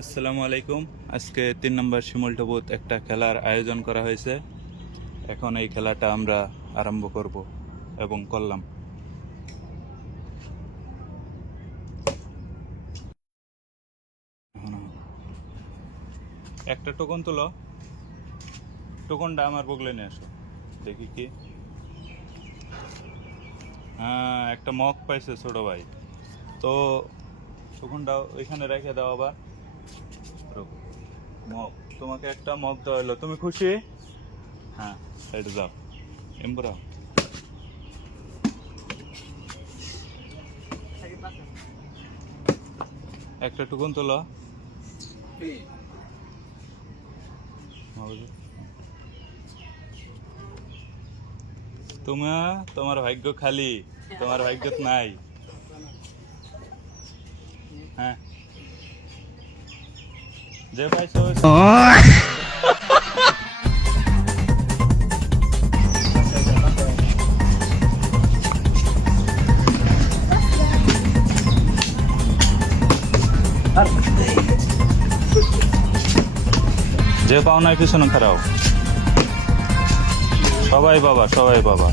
আসসালামু আলাইকুম। আজকে 3 নম্বর শিমুল টবুত একটা খেলার আয়োজন করা হয়েছে। এখন এই খেলাটা আমরা আরম্ভ করব এবং করলাম। একটা টোকন তুলো, টোকনটা আমার বগলে নিয়ে আসো, দেখি কি। হ্যাঁ, একটা মগ পাইছে ছোট ভাই। তো টোকনটা ওইখানে রেখে দাও। আবার মগ, তোমাকে একটা মগ দেওয়া হলো, তুমি খুশি? হ্যাঁ, সাইডে যাও, এমবুরা। একটা টুকুন তোলো। তোমার ভাগ্য খালি, তোমার ভাগ্য নাই। হ্যাঁ, যে পাইছো যে পাও নাই পিছনে খারাও। সবাই বাবা, সবাই বাবা।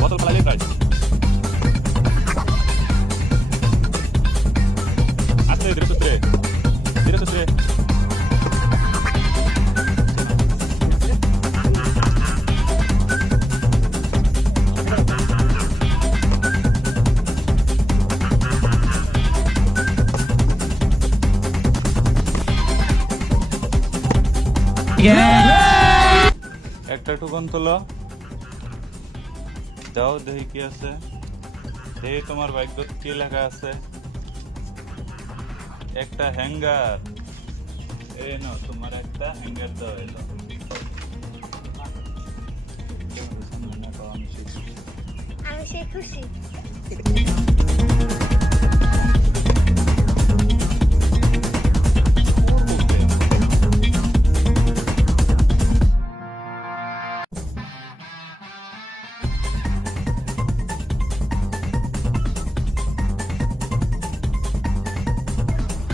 বোতল ফালাইলে প্রাইস আস্তে ধীরে সুস্থে, ধীরে সুস্থে। একটা টুকন তোলো, যাও দেখি কি আছে, দেখি তোমার ভাগ্য কি লেখা আছে। একটা হ্যাঙ্গার, এই নাও তোমার একটা হ্যাঙ্গার দেওয়া এলো। আমি সেই খুশি।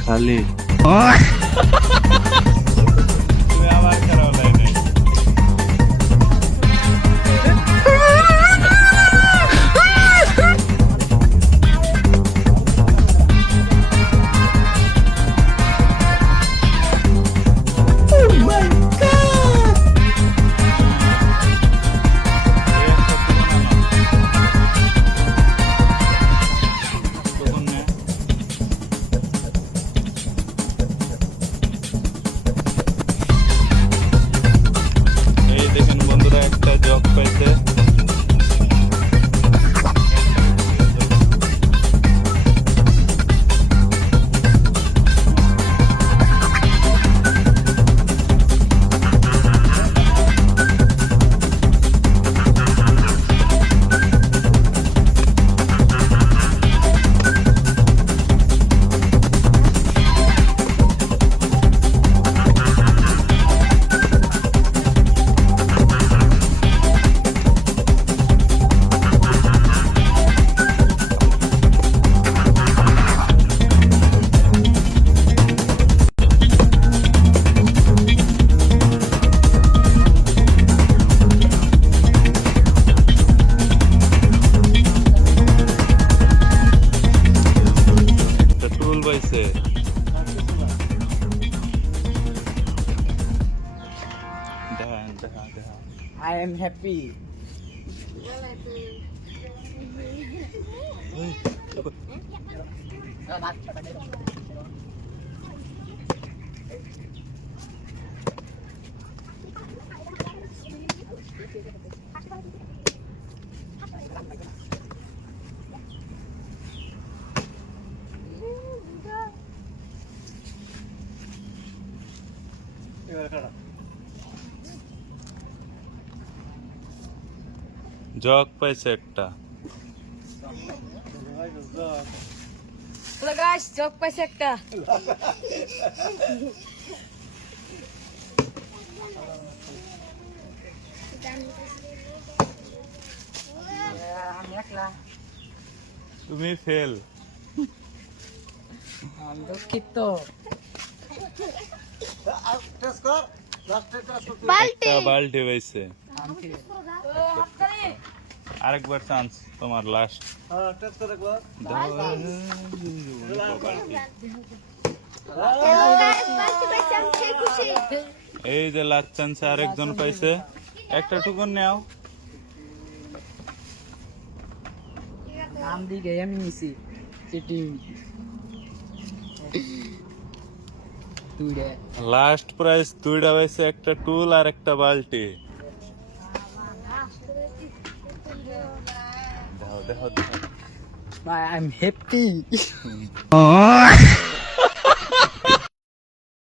খালি তুমি আবার খারাপ লাইনে। এই দেখেন বন্ধুরা, একটা জগ পাইছে। একটা টুল পাইছে। দেখা দেখা দেখা। I am happy. জগ পাইছে একটা। পুরো গাছ জগ পাইছে একটা। আমি একলা, তুমি ফেল। আমি দুঃখিত। বালতি একটা বালতি পাইছে। আমি আরেকবার চান্স তোমার, লাস্ট। বালতি পাইছে, আমি সেই খুশি। এই যে লাস্ট চান্সে আরেকজন পাইছে, একটা টুকুন নেও। নাম দিকে আমি নিছি চিটিং। তুইরে লাস্ট প্রাইস 2টা পাইছে, একটা টুল আর একটা বালতি। দেখো দেখো দেখো। ভাই আই এম হ্যাপি।